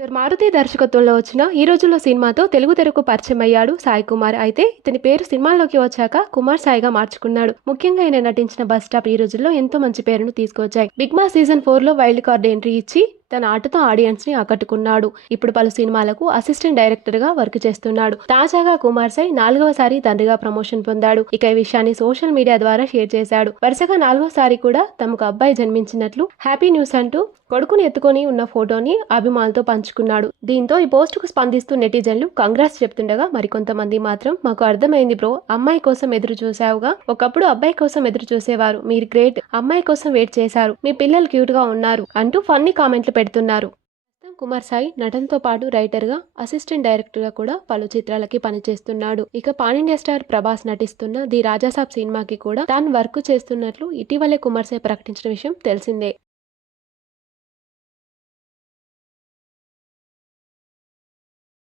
Director Maruti దర్శకత్వంలో వచ్చిన ఈ రోజుల్లో సినిమాతో తెలుగు తెరకు పరిచయం అయ్యాడు సాయి కుమార్. అయితే ఇతని పేరు సినిమాల్లోకి వచ్చాక కుమార్ సాయిగా మార్చుకున్నాడు. ముఖ్యంగా ఆయన నటించిన బస్ స్టాప్ ఈ రోజుల్లో ఎంతో మంచి పేరును తీసుకొచ్చాయి. బిగ్ బాస్ సీజన్ 4 లో వైల్డ్ కార్డ్ ఎంట్రీ ఇచ్చి తన ఆటతో ఆడియన్స్ ని ఆకట్టుకున్నాడు. ఇప్పుడు పలు సినిమాలకు అసిస్టెంట్ డైరెక్టర్ గా వర్క్ చేస్తున్నాడు. తాజాగా కుమార్ సాయి 4వసారి తండ్రిగా ప్రమోషన్ పొందాడు. ఇక ఈ విషయాన్ని సోషల్ మీడియా ద్వారా షేర్ చేశాడు. వరుసగా 4వసారి కూడా తమకు అబ్బాయి జన్మించినట్లు హ్యాపీ న్యూస్ అంటూ కొడుకుని ఎత్తుకొని ఉన్న ఫోటోని అభిమానులతో పంచుకున్నాడు. దీంతో ఈ పోస్ట్ కు స్పందిస్తూ నెటిజన్లు కంగ్రాట్స్ చెప్తుండగా మరికొంతమంది మాత్రం మాకు అర్థమైంది బ్రో, అమ్మాయి కోసం ఎదురు చూసావుగా, ఒకప్పుడు అబ్బాయి కోసం ఎదురు చూసేవారు, మీరు గ్రేట్, అమ్మాయి కోసం వెయిట్ చేశారు, మీ పిల్లలు క్యూట్ గా ఉన్నారు అంటూ ఫన్నీ కామెంట్లు పెడుతున్నారు. కుమార్ సాయి నటనతో పాటు రైటర్ గా, అసిస్టెంట్ డైరెక్టర్ గా కూడా పలు చిత్రాలకి పనిచేస్తున్నాడు. ఇక పాన్ ఇండియా స్టార్ ప్రభాస్ నటిస్తున్న ది రాజాసాబ్ సినిమాకి కూడా తాను వర్క్ చేస్తున్నట్లు ఇటీవలే కుమార్ సాయి ప్రకటించిన విషయం తెలిసిందే.